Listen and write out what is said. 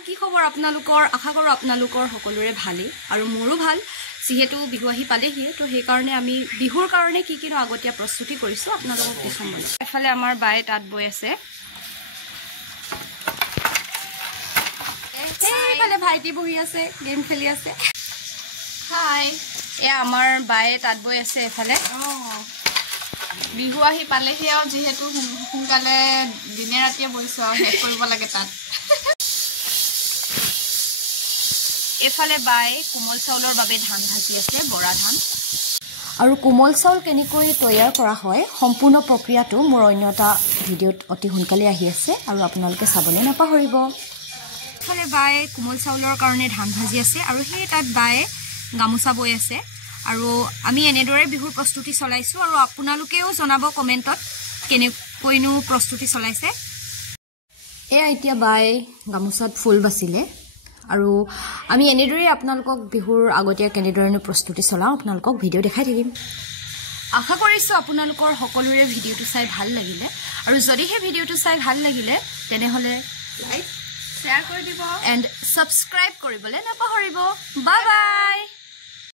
কি খবৰ আপোনালোকৰ আশা কৰো আপোনালোকৰ সকলোৰে ভালেই আৰু মোৰো ভাল যিহেতু বিহু আহি পালেহি তো সেই কাৰণে আমি বিহুৰ কাৰণে কি কিনো আগতীয়া প্ৰস্তুতি কৰিছো আপোনালোকক দেখাম বুলি এফালে আমাৰ বাই তাত বৈ আছে এইফালে ভাইটি বহি আছে গেম খেলি আছে হাই এ আমাৰ বাই তাত বৈ আছে এফালে বিহু আহি পালেহি আৰু যেহেতু সোনকালে দিনে ৰাতিয়ে বৈছো শেষ কৰিব লাগে তাত এফালে বাই কোমল চাউলৰ বাবে ধান ভাজি আছে বৰা ধান আৰু কোমল চাউল কেনেকৈ তৈয়াৰ কৰা হয় সম্পূৰ্ণ প্ৰক্ৰিয়াটো মোৰ অন্য এটা ভিডিঅ'ত অতি সোনকালে আহি আছে আৰু আপোনালোকে চাবলৈ নাপাহৰিব এফালে বাই কোমল চাউলৰ কাৰণে ধান ভাজি আছে আৰু সেই তাত বাই গামোচা বৈ আছে আৰু আমি এনেদৰে বিহুৰ প্ৰস্তুতি চলাইছো আৰু আপোনালোকেও জনাব কমেন্টত কেনেকৈনো প্ৰস্তুতি চলাইছে এয়া এতিয়া বাই গামোচাত ফুল বাছিলে আৰু আমি এনেদৰে আপোনালোকক বিহুৰ আগতীয়া কেনেদৰেনো প্ৰস্তুতি চলাওঁ আপোনালোকক ভিডিঅ' দেখাই থাকিম আশা কৰিছো আপোনালোকৰ সকলোৰে ভিডিঅ'টো চাই ভাল লাগিলে আৰু যদি হে ভিডিঅ'টো চাই ভাল লাগিলে তেনেহলে লাইক শ্বেয়াৰ কৰি দিব এণ্ড সাবস্ক্ৰাইব কৰিবলৈ নাপাহৰিব বাই বাই